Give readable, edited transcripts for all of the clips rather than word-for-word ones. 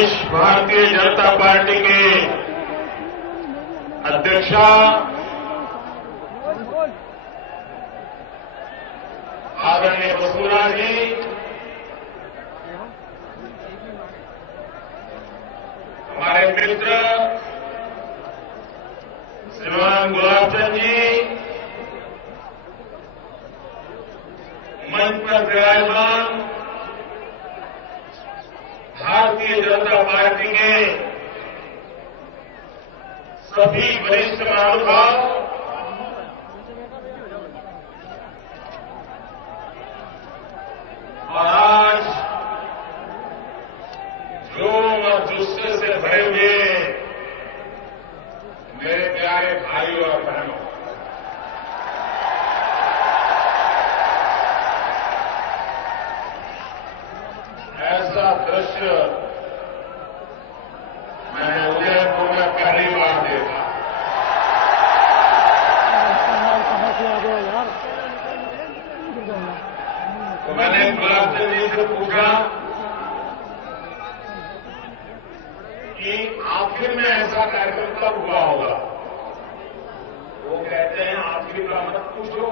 प्रदेश Bharatiya Janata party के अध्यक्षा आदरणीय वसुंधरा जी, हमारे मित्र श्रीमान गुलाबचंद जी, मंच पर विराजमान भारतीय जनता पार्टी के सभी वरिष्ठ महानुभाव, और आज जोम और जुस्से से भरे हुए मेरे प्यारे भाइयों और बहनों, ऐसा दृश्य मैंने उदयपुर में पहली बार देखा। तो मैंने गुलाबचंद जी से पूछा कि आखिर में ऐसा कार्यक्रम कब हुआ होगा। वो कहते हैं आखिर का मत पूछो,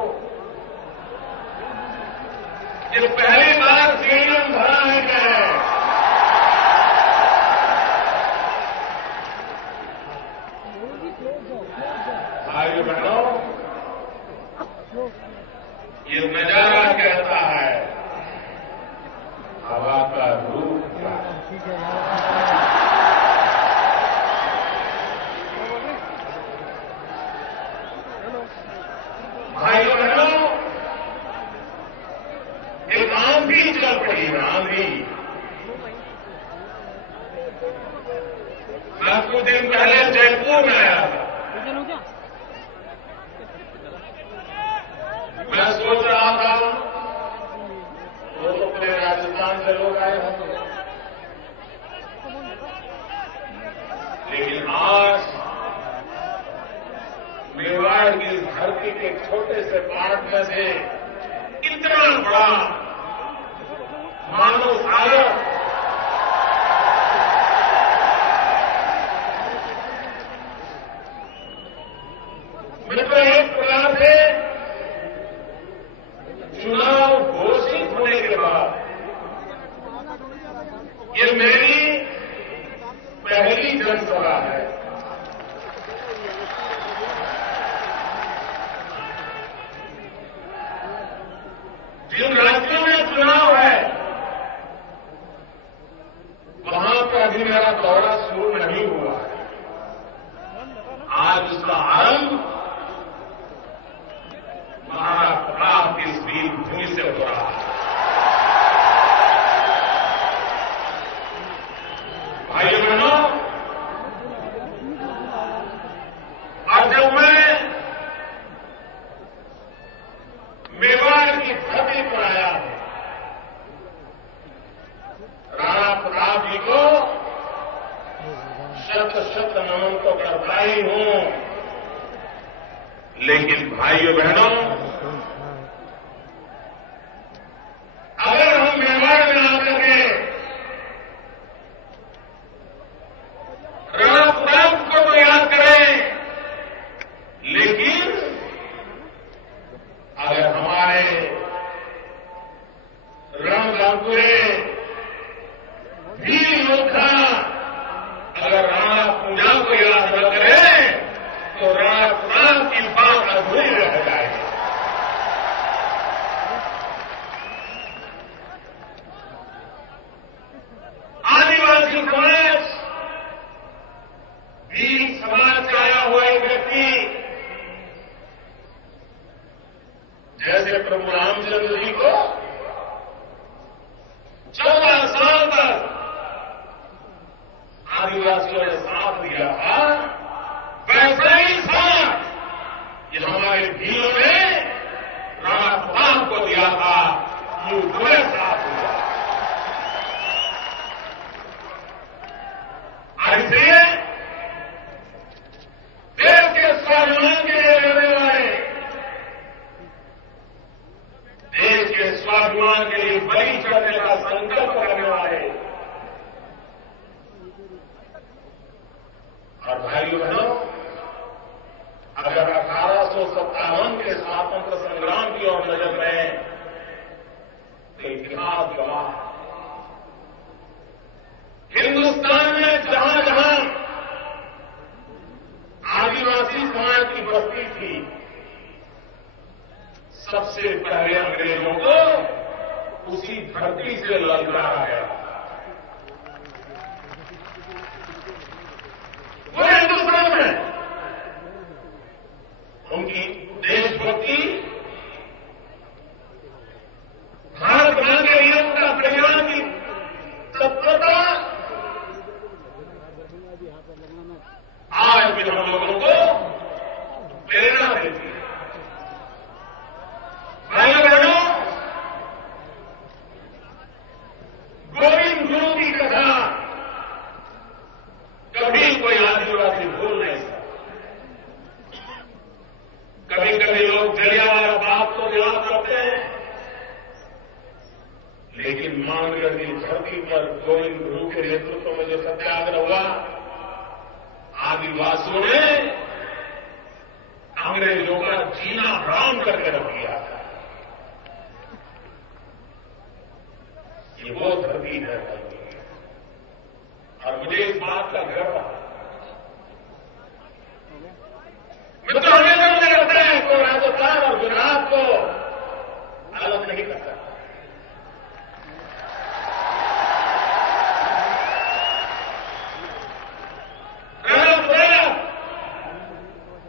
ये पहली बार स्टेडियम भरा है क्या है। भाइयों बहनों, ये नजारा कहता है हवा का रूप क्या है। भाइयों बहनों, एक आंधी चल पड़ी है, आंधी। मैं कुछ दिन पहले जयपुर में आया था। मैं सोच रहा था वो तो पूरे राजस्थान से लोग आए होंगे, लेकिन आज मेवाड़ की धरती के छोटे से पार्ट में से इतना बड़ा मानव सागर मेरे को एक प्रकार से चुनाव घोषित होने के बाद ये मेरी पहली जनसभा है। जिन राज्यों में चुनाव है वहां पर अभी मेरा दौरा शुरू नहीं हुआ है। आज उसका आरंभ महाराष्ट्र की इस वीर भूमि से हो रहा है। भाइयों बहनों, और जब मैं मेवाड़ की धरती पर आया हूं, राणा प्रताप जी को शत शत नमन तो करता ही हूं, लेकिन भाइयों बहनों, अगर हम मेवाड़ में आकर के राणा प्रताप को तो याद करें, लेकिन अगर हमारे रणगांगुरे वीर योद्धा अगर राणा पूजा को याद न करें तो राणा प्रताप की बात अधूरी रह जाएगी। आदिवासी समाज, वीर समाज का आया हुआ एक व्यक्ति, जैसे प्रभु रामचंद्र जी को 14 साल तक आदिवासियों ने साथ दिया था, वैसा ही साथ ये हमारे वीरों ने राणा प्रताप को दिया था। ये पूरे साथ हुआ। और इसलिए देश के स्वाभिमान के लिए लड़ने वाले, देश के स्वाभिमान के लिए बलि चढ़ने का संकल्प करने वाले सबसे पहले अंग्रेजों को उसी धरती से ललकारा गया। वो हिंदुस्तान में उनकी देशभक्ति, भारत मां के लिए उनका कल्याण की तत्परता आज भी हम लोगों को प्रेरणा देती है। भाइयों बहनों, गोविंद गुरु की कथा कभी कोई आदिवासी भूल नहीं सकता। कभी कभी लोग जलियांवाला बाग को याद करते हैं, लेकिन मानगढ़ की धरती पर गोविंद गुरु के नेतृत्व में जो सत्याग्रह हुआ, आदिवासियों ने अंग्रेजों का जीना हराम करके रख दिया था। ये वो धरती है और मुझे इस बात का गर्व है। मित्रों, हमेशा मुझे लगता है तो राजस्थान और गुजरात को अलग नहीं करता।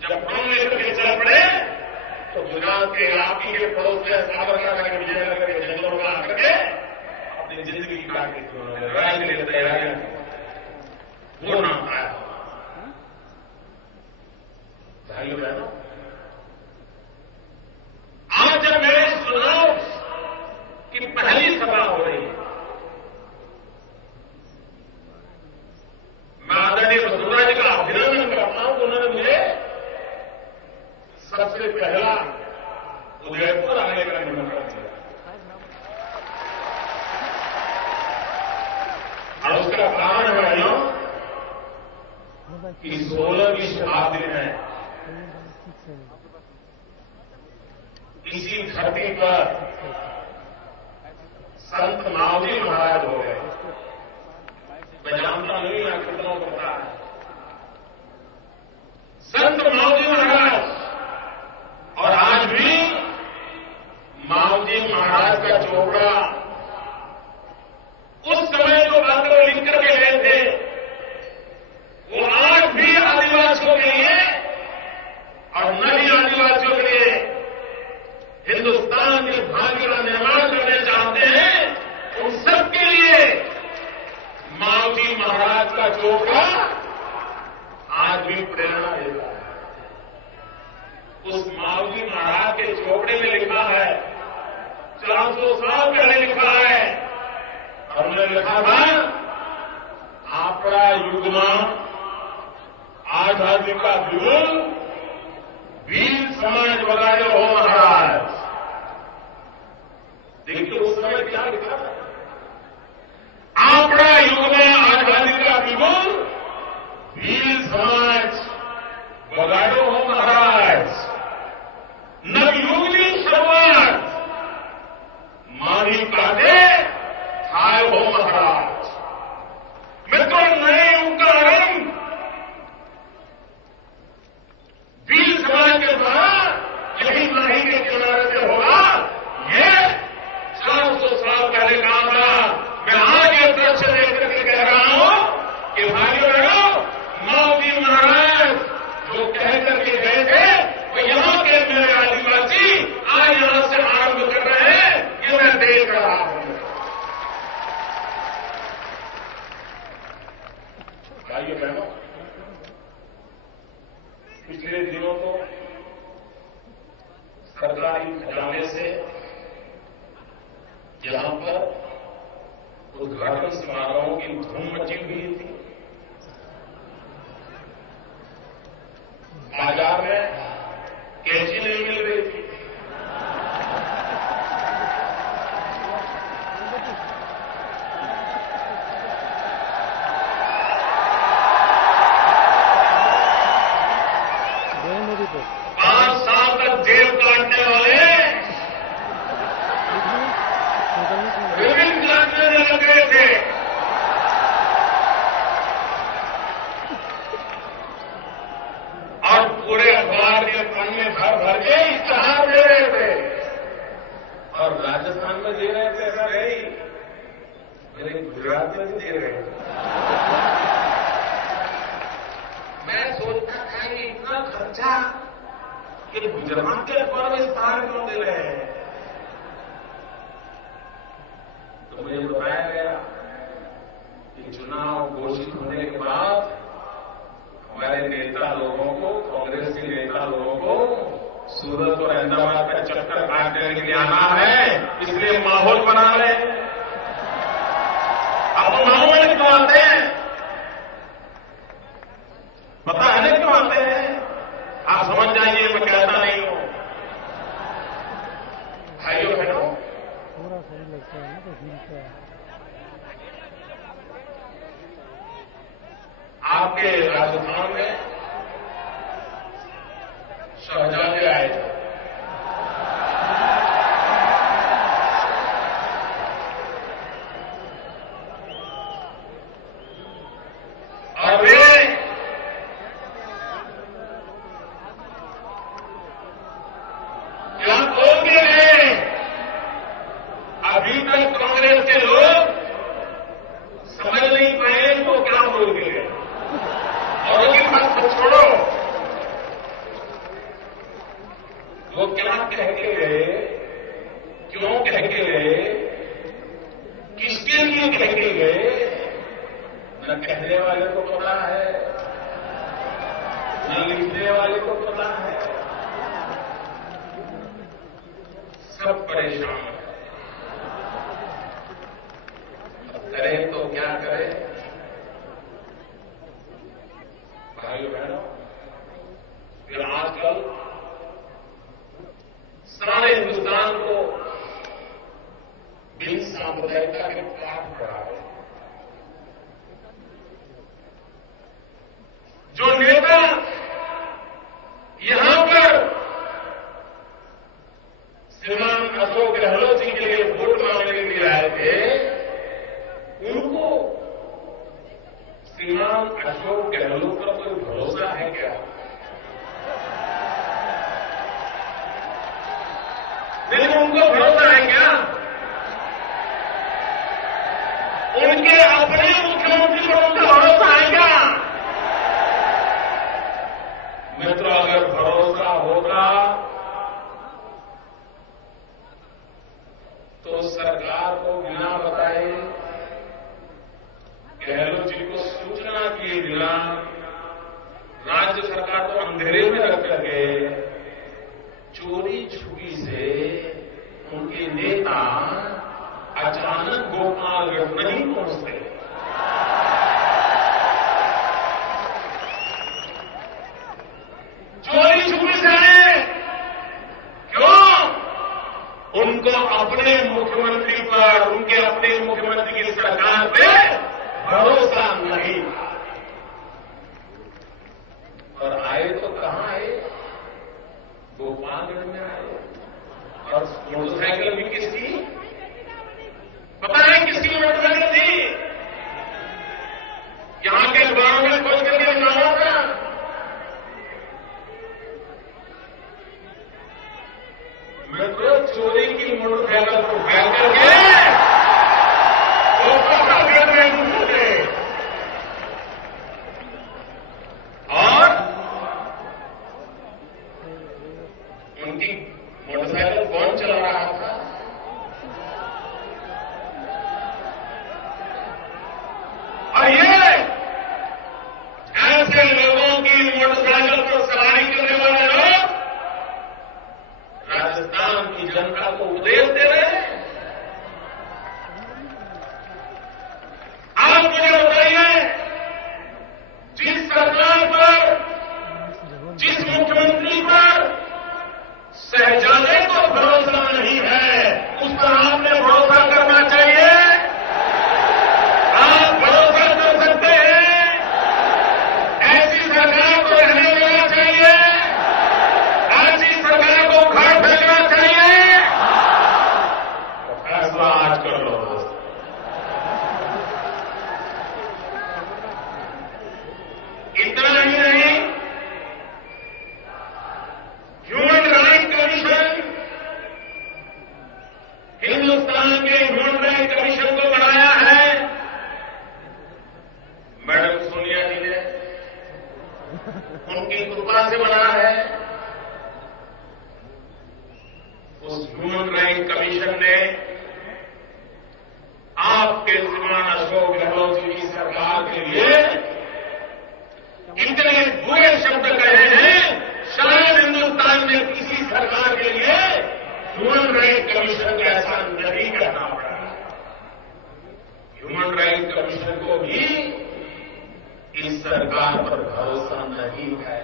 जब हम लेकर के चल पड़े तो गुजरात के इलाके के पड़ोस में साबरकांठा के विजयनगर के जंगलों में आकर के अपनी जिंदगी काट दी उन्होंने, लड़ाई के लिए तैयारियां की। वो नाम आया। भाइयों बहनों, आज जब मेरे चुनाव की पहली सभा हो रही है, मैं आदरणीय वसुंधरा जी का अभिनंदन करता हूं कि उन्होंने मुझे सबसे पहला उदयपुर आने का निमंत्रण दिया। और उसका कारण है भाइयों कि 16वीं शताब्दी में इसी धरती पर संत मावजी महाराज हो गए। मैं जानता नहीं मैं कितना पता है। संत मावजी महाराज, और आज भी मावजी महाराज का चोपड़ा उस समय जो बातें लिख करके गए थे, वो आज भी आदिवासियों के लिए और नई आदिवासियों के लिए हिंदुस्तान के भाग्य का निर्माण करने चाहते हैं, उन सबके लिए मावजी महाराज का चोपड़ा आज भी प्रेरणा देता है। उस मावजी महाराज के चोपड़े में लिखा है, 400 साल पहले लिखा है, और उन्होंने लिखा था, आपड़ा युगમાં आजादी का बिगुल वीर समाज बगाड़ो हो महाराज। देखिए उस समय क्या लिखा था, आपड़ा युगમાં आजादी का बिगुल वीर समाज बगाड़ो हो महाराज। नवयुगની શરૂઆત મારી કાઢે થાય હો મહારાજ। मित्रों, नए युग का आरंभ वीर समाज के द्वारा यही माही के किनारे से होगा। ये 400 साल पहले कहा था। मैं आज ये दृश्य देख करके कह रहा हूं कि भाइयों बहनों, मावजी महाराज जो कह करके गए थे, तो यहां के मेरे आदिवासी आज यहां से आरंभ कर रहे हैं। ये मैं देख रहा हूं। भाइयों बहनों, पिछले दिनों तो सरकारी खजाने से यहां पर उद्घाटन समारोहों की धूम मची हुई थी। बाजार में कैंची नहीं मिल रही थी। पूरे अखबार के पन्ने भर भर के में दे रहे थे ऐसा नहीं, मेरे गुजरात में भी दे रहे हैं। मैं सोचता था कि इतना खर्चा कि गुजरात के अखबार में स्थान क्यों दे रहे हैं। तो मुझे बताया गया कि चुनाव घोषित होने के बाद हमारे नेता लोगों को, कांग्रेस के नेता लोगों को सूरत और अहमदाबाद का चक्कर काटने के लिए आना है, इसलिए माहौल बना रहे हैं। आपको मालूम है क्यों आते हैं? पता है ना क्यों आते हैं? आप समझ जाइए, मैं कहता नहीं हूं। भाइयों बहनों, थोड़ा सही लगता है ना तो ठीक है। आपके राजस्थान में शहजादे आए थे, और वे क्या बोल के गए? अभी तक कांग्रेस के लोग समझ नहीं पाए तो क्या बोल के गए। और उनकी बात को छोड़ो, वो क्या कह के गए, क्यों कह के गए, किसके लिए कह के गए, न कहने वाले को पता है, न लिखने वाले को पता है। सब परेशान है। अब करें तो क्या करें? भाइयों बहनों, फिर आजकल सारे हिंदुस्तान को बिन सांप्रदायिकता के पाठ पढ़ा है। जो नेता यहां पर श्रीमान अशोक गहलोत जी के लिए वोट मांगने के लिए आए थे, उनको श्रीमान अशोक गहलोत पर कोई भरोसा है क्या? लेकिन उनको भरोसा है क्या? उनके अपने मुख्यमंत्री पर उनका भरोसा है क्या? मित्रों, अगर भरोसा होगा तो सरकार को बिना बताए, गहलोत जी को सूचना किए बिना राज्य सरकार को अंधेरे में रख करके चोरी छुपी से उनके नेता अचानक गोपालगंज नहीं पहुंचते। चोरी छुपी से क्यों? उनको अपने मुख्यमंत्री पर, उनके अपने मुख्यमंत्री की सरकार पे भरोसा नहीं। और आए तो कहां आए? गोपालगंज में आए। और मोटरसाइकिल भी किसकी? पता है किसकी मोटरसाइकिल थी? यहां के अखबारों में खोज करके निकाला था। मैं तो चोरी की मोटरसाइकिल को फेंक करके गोपालगंज में घुसे और उनकी मोटरसाइकिल कौन चला रहा था? और ये ऐसे लोगों की मोटरसाइकिल पर सवारी करने वाले लोग राजस्थान की जनता को उपदेश दे रहे हैं। आप मुझे बताइए, जिस सरकार पर, जिस मुख्यमंत्री पर शहजादे को भरोसा नहीं है, उस पर आपने भरोसा करना चाहिए। आप भरोसा कर सकते हैं। ऐसी सरकार को रहने देना चाहिए। ऐसी सरकार को उखाड़ फेंकना चाहिए। हिंदुस्तान के ह्यूमन राइट कमीशन को बनाया है मैडम सोनिया जी ने, उनकी कृपा से बना है। उस ह्यूमन राइट कमीशन ने आपके श्रीमान अशोक गहलोत जी की सरकार के लिए इतने बुरे शब्द कहे हैं, शायद हिंदुस्तान में किसी सरकार के लिए ह्यूमन राइट कमीशन को ऐसा नहीं करना पड़ा। ह्यूमन राइट कमीशन को भी इस सरकार पर भरोसा नहीं है।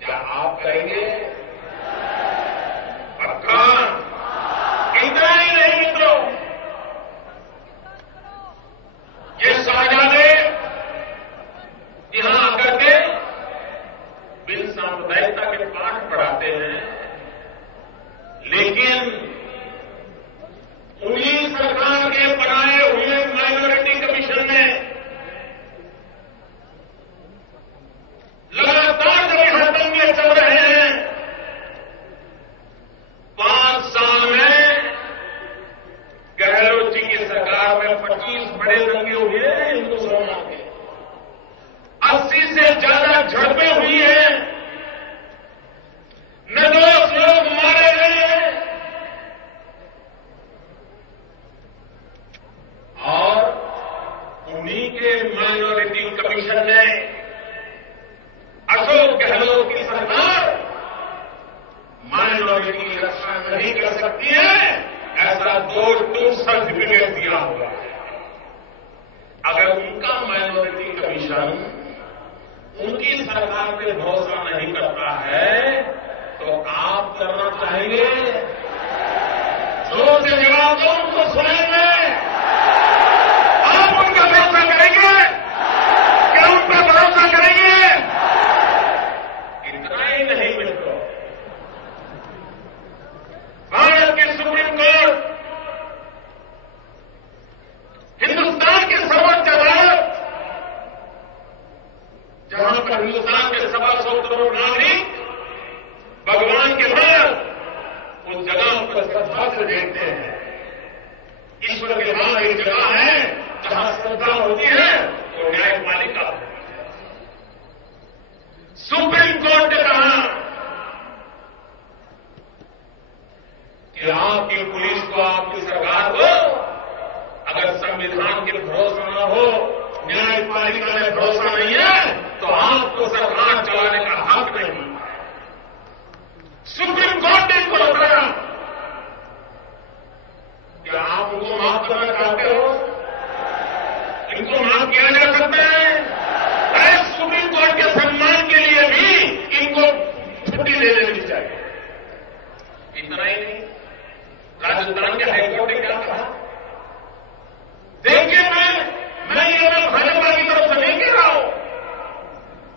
क्या आप कहेंगे? पक्का? इतना ही नहीं तो ये शहजादे यहां आकर के बिन सांप्रदायिकता के पाठ पढ़ाते हैं, लेकिन उन्हीं सरकार के बनाए हुए माइनॉरिटी कमीशन ने लगातार जो हड़कंपे चल रहे हैं, 5 साल में गहलोत जी की सरकार में 25 बड़े दंगे हुए हैं हिंदुस्तान के, 80 से ज्यादा झड़पें हुई हैं, निर्दोष लोग मारे गए हैं, और उन्हीं के माइनॉरिटी कमीशन ने अशोक गहलोत की सरकार माइनॉरिटी की रक्षा नहीं कर सकती है, ऐसा 2 सर्टिफिकेट दिया हुआ है। अगर उनका माइनॉरिटी कमीशन उनकी सरकार पे भरोसा नहीं करता है, तो आप करना चाहेंगे? जोर से जवाब दो, उनको सुनेंगे? आप उनका भरोसा करेंगे? क्या उन पर भरोसा करेंगे? इतना ही नहीं मिलता, भारत की सुप्रीम कोर्ट, हिंदुस्तान की सर्वोच्च अदालत, जहां पर हिंदुस्तान के 125 करोड़ नागरिक भगवान के बाद उस जगह पर श्रद्धा से देखते हैं। ईश्वर के बाद एक जगह है जहां श्रद्धा होती है, तो न्यायपालिका होती है। सुप्रीम कोर्ट ने कहा कि आपकी पुलिस को, आपकी सरकार को अगर संविधान के भरोसा न हो, न्यायपालिका में भरोसा नहीं है, तो आपको सरकार चलाने का हक नहीं। सुप्रीम कोर्ट ने इनको बताया कि आप उनको माफ करना चाहते हो, इनको माफ किया जा सकता है। सुप्रीम कोर्ट के सम्मान के लिए भी इनको छुट्टी दे देनी चाहिए। इतना ही नहीं, राजस्थान के हाईकोर्ट ने क्या कहा? देखिए, मैं ये भाजपा की तरफ से नहीं कह रहा हूं,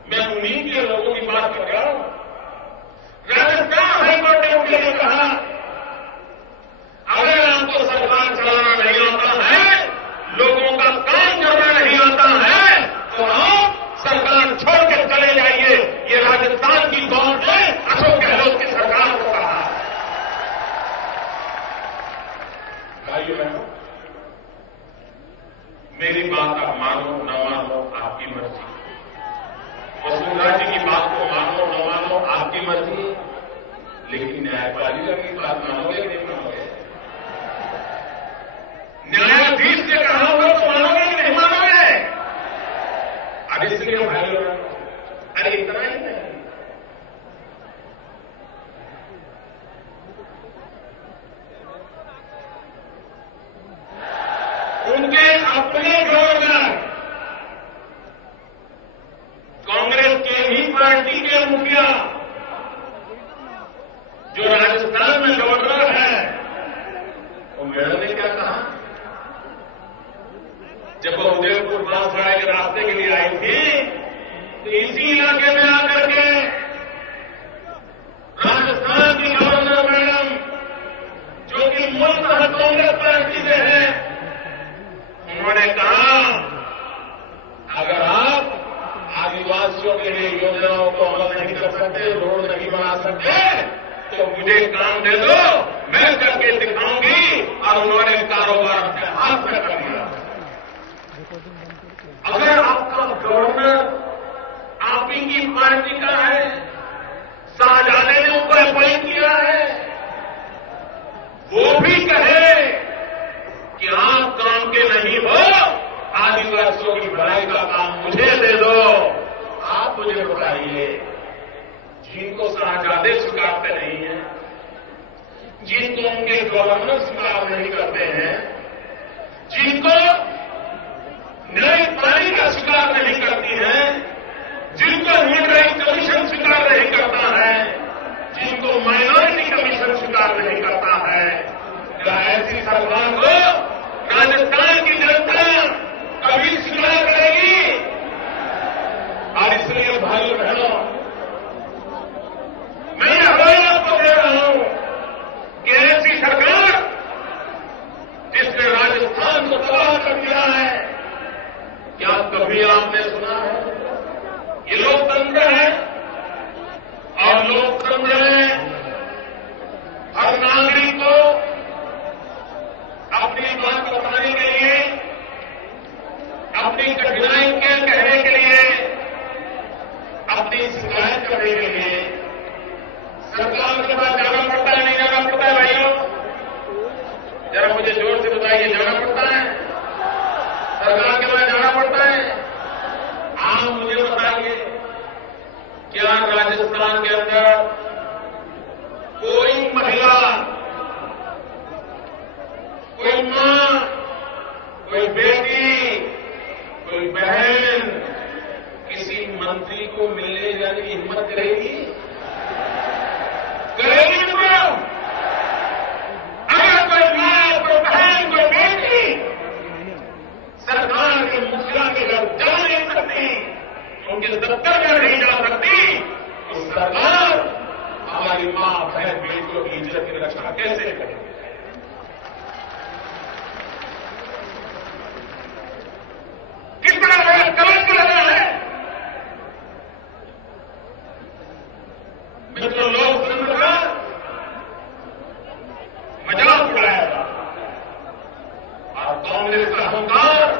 मैं उन्हीं के लोगों की बात कर रहा हूं। राजस्थान हाईकोर्ट ने उनके लिए कहा, अगर आपको सरकार चलाना नहीं आता है, लोगों का काम करना नहीं आता है, तो आप सरकार छोड़ के चले जाइए। ये राजस्थान की कोर्ट ने अशोक गहलोत की सरकार को कहा। भाइयों बहनों, मेरी बात आप मानो न मानो आपकी मर्जी, वसुंधरा जी की बात को मानो न मानो आपकी मर्जी, लेकिन न्यायपालिका की बात मानोगे नहीं मानोगे? न्यायाधीश ने कहा हुआ तो मानोगे कि नहीं मानोगे? अब इसलिए भाइयों, अरे इतना ही नहीं, उनके अपने गवर्नर, कांग्रेस के ही पार्टी के मुखिया, जो राजस्थान में गवर्नर है, वो मैडम ने क्या कहा? जब वो उदयपुर बांसवाड़ा के रास्ते के लिए आई थी, तो इसी इलाके में आकर के राजस्थान की गवर्नर मैडम, जो कि मूलतः कांग्रेस पार्टी से है, उन्होंने कहा, अगर आप आदिवासियों के लिए योजनाओं को अमल नहीं कर सकते, रोड नहीं बना सकते, तो मुझे काम दे दो, मैं करके दिखाऊंगी वो भी कहे कि आप काम के नहीं हो, आदिवासियों की भलाई का काम मुझे दे दो। आप मुझे बताइए, जिनको शहजादे स्वीकारते नहीं है, जिनको उनके गवर्नर स्वीकार नहीं करते हैं, जिनको न्यायपालिका का स्वीकार नहीं करती है, जिनको ह्यूमन राइट कमीशन स्वीकार नहीं करता है, जिनको माइनॉरिटी कमीशन स्वीकार नहीं करता है, क्या ऐसी सरकार को राजस्थान की जनता कभी स्वीकार करेगी? और इसलिए भाइयों बहनों, मैं हवाला आपको दे रहा हूं कि ऐसी सरकार जिसने राजस्थान को तबाह कर दिया है, क्या कभी आपने सुना है? ये लोकतंत्र है, और लोकतंत्र में हर नागरिक को अपनी बात बताने के लिए, अपनी कठिनाई के कहने के लिए, अपनी शिकायत करने के लिए सरकार के पास जाना पड़ता है, नहीं जाना पड़ता है? भाइयों, जरा मुझे जोर से बताइए, जाना पड़ता है? सरकार के पास जाना पड़ता है? आप मुझे बताइए, क्या राजस्थान के अंदर कोई महिला, कोई मां, कोई बेटी, कोई बहन किसी मंत्री को मिलने जाने की हिम्मत करेगी? करेगी तो? अगर कोई मां, कोई बहन, कोई बेटी सरकार के मुखिया के घर जा नहीं सकती, उनके दफ्तर में नहीं जा सकती, तो सरकार हमारी मां, बहन, बेटियों की इज्जत की रक्षा कैसे करेगी? कितना बड़ा कलंक लगा है। मित्रों, लोकतंत्र का मजाक उड़ाया था, और कांग्रेस का अहंकार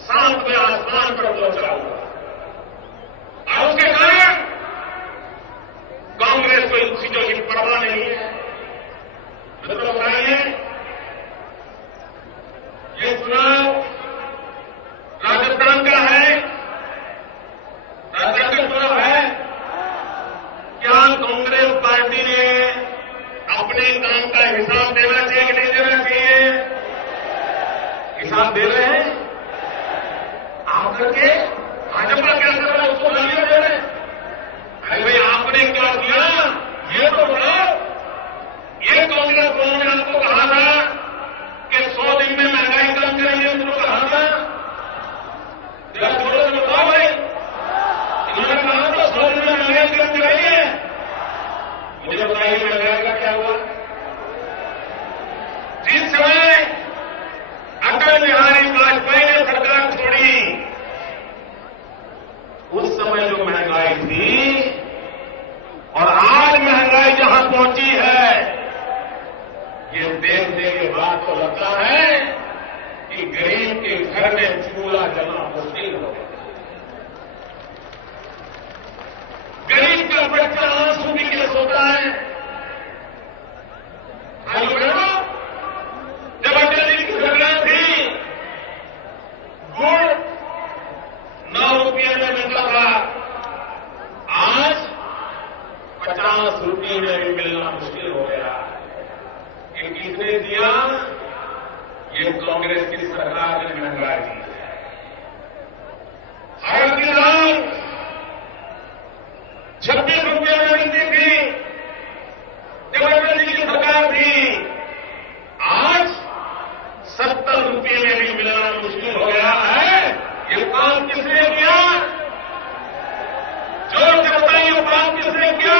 सातवें आसमान पर पहुंचा हुआ, और उसके कारण कांग्रेस को इन चीजों की परवाह नहीं है। मित्रों, बताइए, ये चुनाव राजस्थान का है, राजस्थान का चुनाव है। क्या कांग्रेस पार्टी ने अपने काम का हिसाब देना चाहिए कि नहीं देना चाहिए? हिसाब दे रहे हैं आकर के? भाजपा क्या कर रहा है, उसको गालियां दे रहे हैं? अरे भाई, आपने क्या किया ये तो बताओ। ये कांग्रेस वालों ने आपको कहा था कि 100 दिन में महंगाई कम करेंगे, उनको कहा था, जरा थोड़ा सा बताओ भाई। इन्होंने कहा था 100 दिन में महंगाई कम करेंगे, मुझे बताइए महंगाई का क्या हुआ? जिस समय अटल बिहारी वाजपेयी ने सरकार छोड़ी, उस समय जो महंगाई थी और आज महंगाई जहां पहुंची है, ये देखने के बाद तो लगता है कि गरीब के घर में चूल्हा जलना मुश्किल हो गया। गरीब का बच्चा आंसू पी के सोता है। जब अटल जी की सरकार थी, गुड़ 9 रुपये में मिलता था, आज 50 रुपये में भी मिलना मुश्किल हो गया। ये किसने दिया? ये कांग्रेस की सरकार ने महंगाई दी है। हर की दाल 26 रुपये में मिलती थी जब अटल जी की सरकार थी, आज 70 रुपये में भी मिलना मुश्किल हो गया है। ये काम किसने किया? जोर से बताइए, ये काम किसने किया?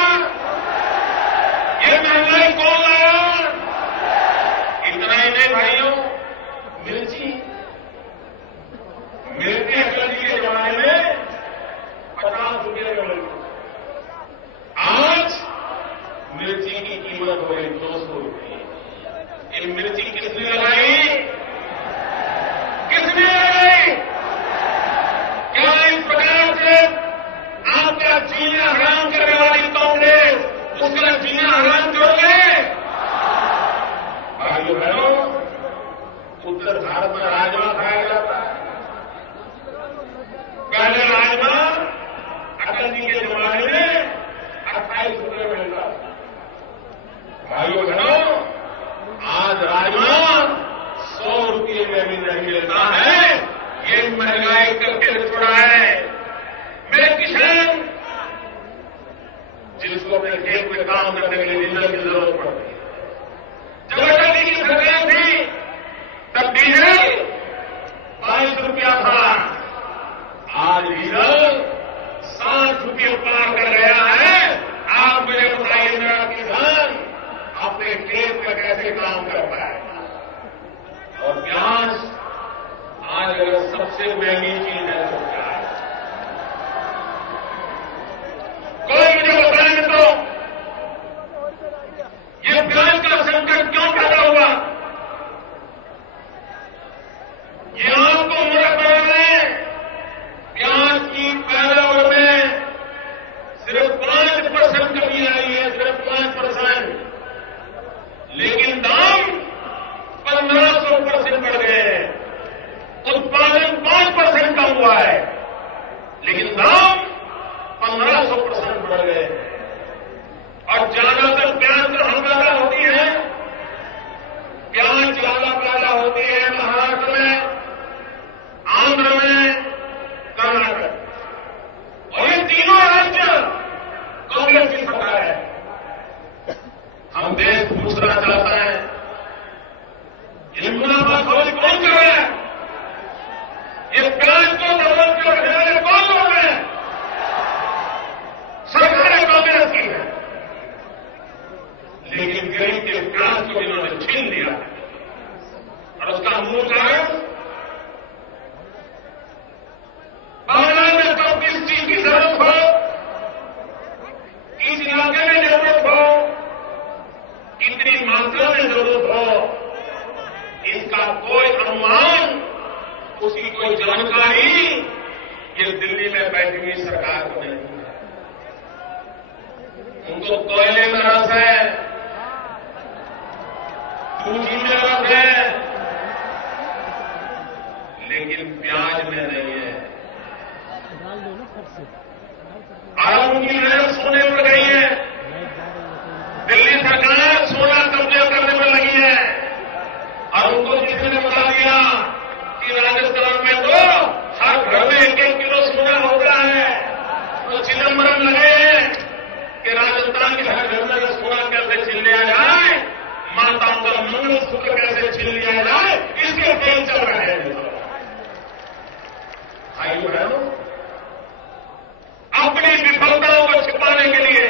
ये महंगाई कौन लाया? इतना ही नहीं भाइयों, मिर्ची अटल जी के जमाने में उत्तर भारत में राजमा खाया जाता है। पहले राजमा अटल जी के जमाने में 28 रुपये में मिलता था। भाइयों बहनों, आज राजमा 100 रुपये में भी नहीं मिलता है। ये महंगाई करके छोड़ा है। मेरे किसान जिसको अपने खेत में काम करने के लिए डीजल की जरूरत पड़ती है, जब अटल जी की सरकार थी तब डीजल 22 रुपया था। आज डीजल 60 रुपये पार कर गया है। आप मुझे बताइए, मेरा किसान अपने खेत में कैसे काम कर पाएगा? और प्याज आज अगर सबसे महंगी चीज है तो क्या है? कोई मुझे बताएंगे तो ये प्याज का संकट क्यों पैदा हुआ? ये आपको मूर्ख बना रहे हैं। प्याज की पैदावार में सिर्फ 5% कमी आई है, सिर्फ 5%, लेकिन दाम 1500% बढ़ गए हैं। उत्पादन 5% कम हुआ है, लेकिन दाम 1500% बढ़ गए हैं। और ज्यादातर प्याज कहां पैदा होती है? प्याज ज्यादा पैदा होती है महाराष्ट्र में, आंध्र में, कर्नाटक। और ये तीनों राज्य कांग्रेस की सरकार है। हम देश दूसरा चाहता है, ये मुनाफाखोरी कौन कर रहा है? ये प्याज को दबोच के रखने वाले कौन लोग हैं? सरकार कांग्रेस की है। लेकिन गरीब के प्याज को इन्होंने छीन लिया और उसका मूल कारण बाजार में तो किस चीज की जरूरत हो, किस इलाके में जरूरत हो, कितनी मात्रा में जरूरत हो, इसका कोई अनुमान, उसकी कोई जानकारी ये दिल्ली में बैठी हुई सरकार को नहीं है। उनको कोयले में रस है, पूंजी में रस है, लेकिन प्याज में नहीं है। और उनकी नजर सोने पर गई है। दिल्ली सरकार सोना कब्जे करने में लगी है। और उनको किसी ने बता दिया कि राजस्थान में तो हर घर में 1-1 किलो सोना होता है। तो चिदम्बरम लगे हैं कि राजस्थान के हर घर में सोना कैसे छीन लिया जाए, माताओं का मंगलसूत्र कैसे छीन लिया जाए, इसके खेल चल रहे हैं। भाइयों बहनों, अपनी विफलताओं को छिपाने के लिए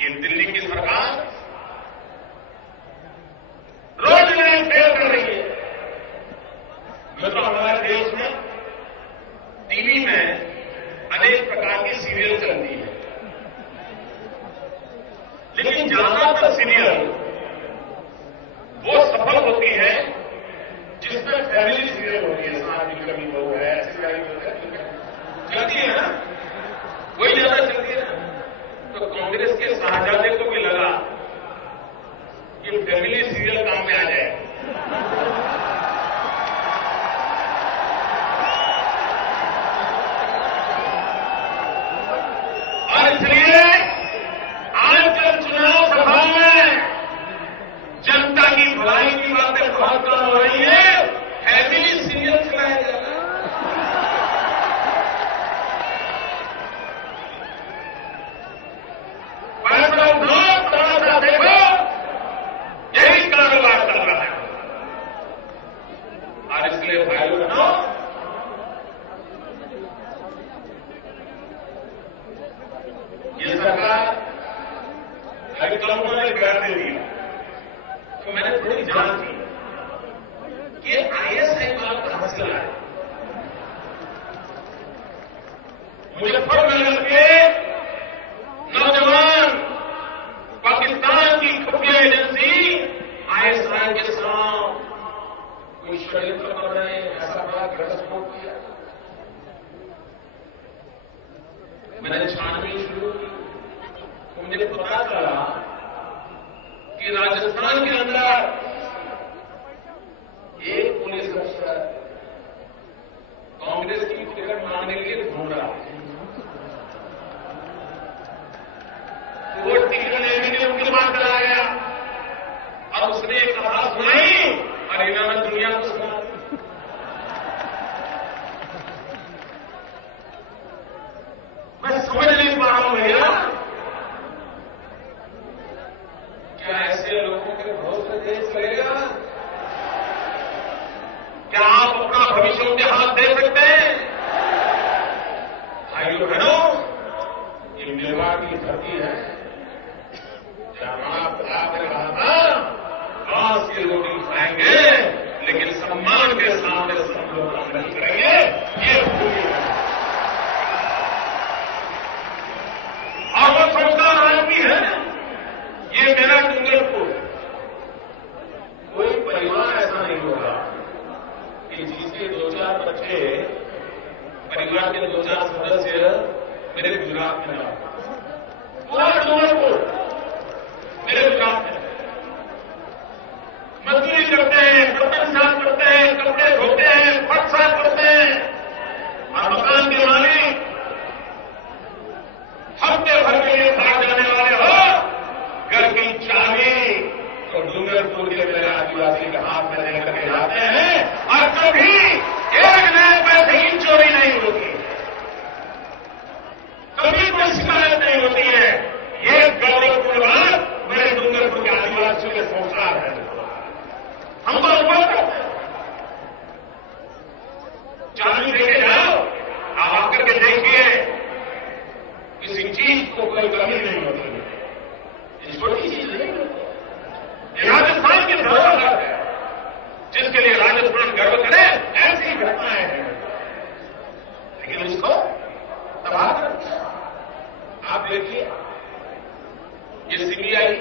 ये दिल्ली की सरकार रोज नए फेल कर रही है। मैं तो हमारे देश में टीवी में अनेक प्रकार की सीरियल चलती है, लेकिन ज्यादातर सीरियल वो सफल होती है जिसमें फैमिली सीरियल होती है। साथ भी कभी बहू है, ऐसी चलती है ना, वही ज्यादा चलती है ना। तो कांग्रेस के शाहजादे को भी लगा कि फैमिली सीरियल काम में आ जाए। और इसलिए आजकल चुनाव सभा में जनता की भलाई की बातें बहुत कम हो रही है, फैमिली सीरियल चलाया जा रहा है। देखो, यही कारोबार चल रहा है। और इसलिए भाइयों बहनों, ये सरकार अभी तो लोगों ने कर दे दिया, तो मैंने थोड़ी जांच की कि ISI माल कहां से लाए। मुजफ्फरनगर के नौजवान पाकिस्तान की खुफिया एजेंसी ISI के साथ कोई षड्यंत्र कर रहे हैं, ऐसा बड़ा घटस्फोट किया। मैंने छानबीन शुरू की तो मुझे पता चला कि राजस्थान के अंदर के भरोसे देश चलेगा? क्या आप अपना भविष्य उनके हाथ दे सकते हैं? भाइयों बहनों, ये मेवाड़ की धरती है जहां आपने कहा था बांस की रोटी खाएंगे लेकिन सम्मान के सामने सब लोग काम नहीं करेंगे। ये भूमि है और वो संस्कार आदमी है। ये मेरा डूंगरपुर, कोई परिवार ऐसा नहीं होगा कि जिसके 2-4 बच्चे, परिवार के 2-4 सदस्य मेरे गुजरात में ना हो। पूरा डूंगरपुर मेरे गुजरात में मजदूरी करते हैं, बर्तन साफ करते हैं, कपड़े धोते हैं, फट साफ करते हैं और मकान के मालिक हफ्ते भर के लिए बाहर जाने वाले हो, घर की चाबी तो डूंगरपुर के मेरे आदिवासी के हाथ में लेकर के जाते हैं और कभी एक नए पैसे की चोरी नहीं होती, कभी कोई शिकायत नहीं होती है। ये गौरवपूर्ण बात मेरे डूंगरपुर के आदिवासियों के संस्कार है। हम तो अनुभव करते हैं। चाबी देके जाओ, आप आकर के देखिए किसी चीज को कोई कमी नहीं होती। ये छोटी चीज नहीं होती। ये राजस्थान की धरोहर है जिसके लिए राजस्थान गर्व करे, ऐसी घटनाएं हैं लेकिन उसको तबाह कर दिया। आप देखिए ये सीबीआई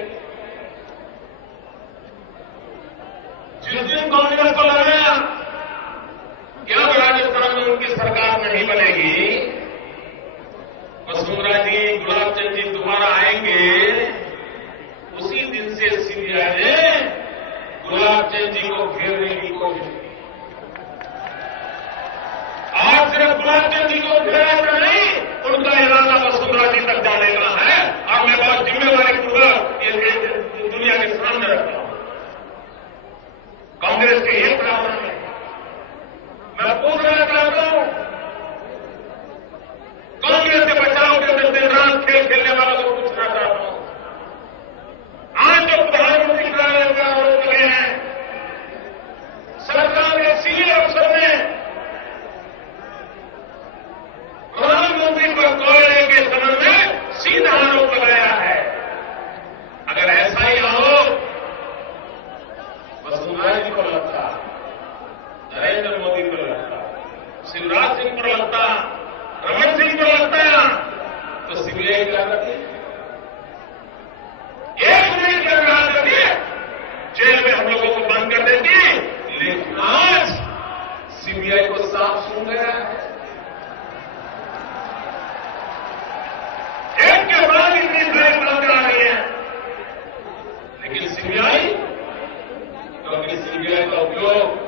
जिस दिन कांग्रेस को लगा कि अब राजस्थान में उनकी सरकार नहीं बनेगी, वसुंधरा जी, गुलाब चंद जी दोबारा आएंगे, उसी दिन से सीबीआई ने गुलाब चंद जी को घेरने की कोशिश की। आज सिर्फ गुलाब चंद जी को घेरा तो नहीं, उनका इरादा वसुंधरा जी तक जाने का है और मैं बहुत जिम्मेवारी पूर्वक दुनिया के सामने रखता हूं। कांग्रेस के एक प्रावधान है, मैं पूछना चाहता हूं, कांग्रेस के बचाव के अंदर दिन रात खेल खेलने वालों को पूछना चाहता हूं। आज जो प्रधानमंत्री कार्यालय का आरोप लगे हैं, सरकार के सीनियर अफसर ने प्रधानमंत्री पर कोयले के संबंध में सीधा आरोप लगाया है। अगर ऐसा ही आरोप वसुंधरा जी पर लगता, नरेंद्र मोदी पर लगता, शिवराज सिंह पर लगता, रमन सिंह पर लगता, तो सीबीआई क्या करती? एक मिनट के अंदर करके जेल में हम लोगों को बंद कर देती। लेकिन आज सीबीआई को साफ सुन गया है। एक के बाद इतनी सारी बातें आ रही हैं, लेकिन सीबीआई, क्योंकि सीबीआई का उपयोग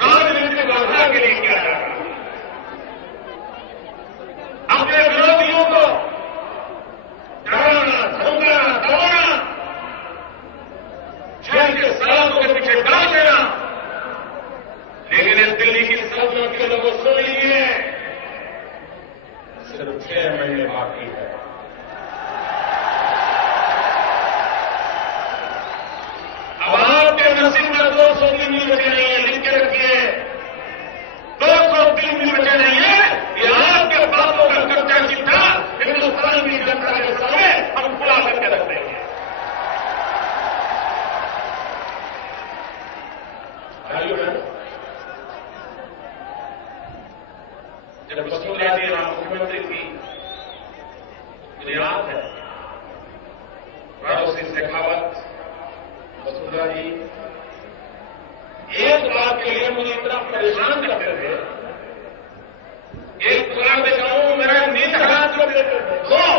राजनीतिक बाधा के लिए किया जा रहा है। अपने विरोधियों को डराना, धमकाना, दबाना, जेल के सलाखों के पीछे डाल देना। लेकिन इस दिल्ली की सल्तनत के लोगों को सुन लीजिए, सिर्फ 6 महीने बाकी है। अब आपके नसीब में 200 दिन भी बचे नहीं है, लिख के रखिए, 200 दिन भी बचे नहीं है। ये आपके बातों का कच्चा चिट्ठा हिंदुस्तान की जनता के सामने हम खुला करके रख देंगे। जब वसुंधरा जी मुख्यमंत्री थी, मुझे याद है राव सिंह शेखावत, वसुंधरा जी एक बात के लिए मुझे इतना परेशान करते थे, एक बार दिखाऊं मेरा नींद हराम कर देते थे। क्यों?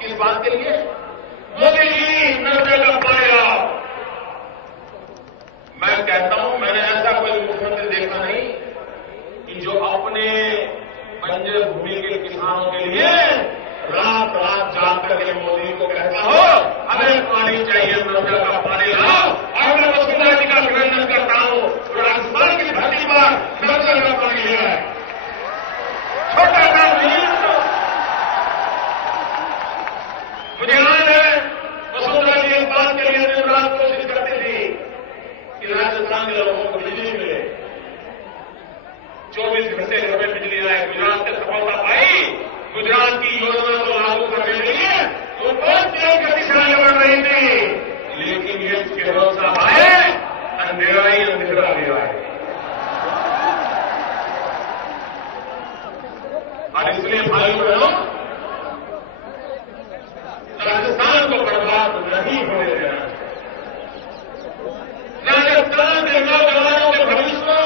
किस बात के लिए? मोदी जी नर्मदे का पानी लाओ। मैं कहता हूं मैंने ऐसा कोई मुख्यमंत्री देखा नहीं कि जो अपने बंजर भूमि के किसानों के लिए रात रात जाग करके मोदी को कहता हो हमें पानी चाहिए, नर्मदा का पानी लाओ। और मैं वसुंधरा जी का अभिनंदन करता हूं, राजस्थान की धरती पर नर्मदा का पानी लिया है। छोटा काम नहीं है। मुझे इसके रोज साहब आए, अंधेरा ही अंधेरा ले आए। और इसलिए भाई बहनों, राजस्थान को बर्बाद नहीं होने देना। राजस्थान के नौजवानों के भविष्य को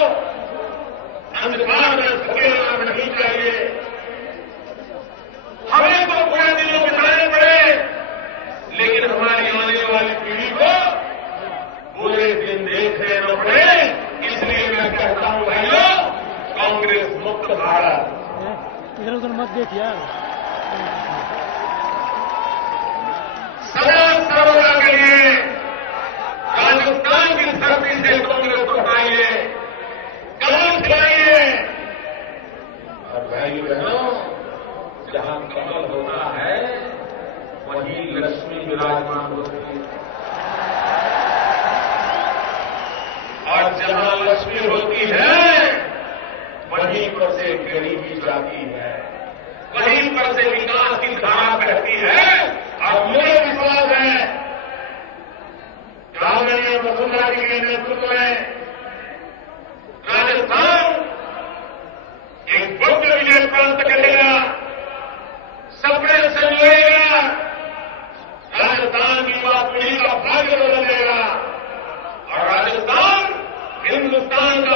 अंधकार में धकेलना नहीं चाहिए। हमें तो पूरे दिनों बिताने पड़े, लेकिन हमारी आने वाली पीढ़ी को पूरे दिन देखने न पड़े। इसलिए मैं कहता हूं भाइयों, कांग्रेस मुक्त भारत। इधर उधर मत देख यार। सदा सर्वदा के लिए राजस्थान की धरती से कांग्रेस को हटाइए, कमल खिलाइए। और भाई बहनों, जहां कमल होता है वहीं लक्ष्मी विराजमान होती है, और जहां लक्ष्मी होती है वहीं पर से गरीबी जाती है, वहीं पर से विकास की धारा बहती है। और मुझे विश्वास है कि आदरणीय वसुंधरा जी के नेतृत्व में राजस्थान एक भव्य विजय प्राप्त करेगा, सपने संजोएगा, राजस्थान की युवा पीढ़ी का भाग्य बदल देगा और राजस्थान हिंदुस्तान का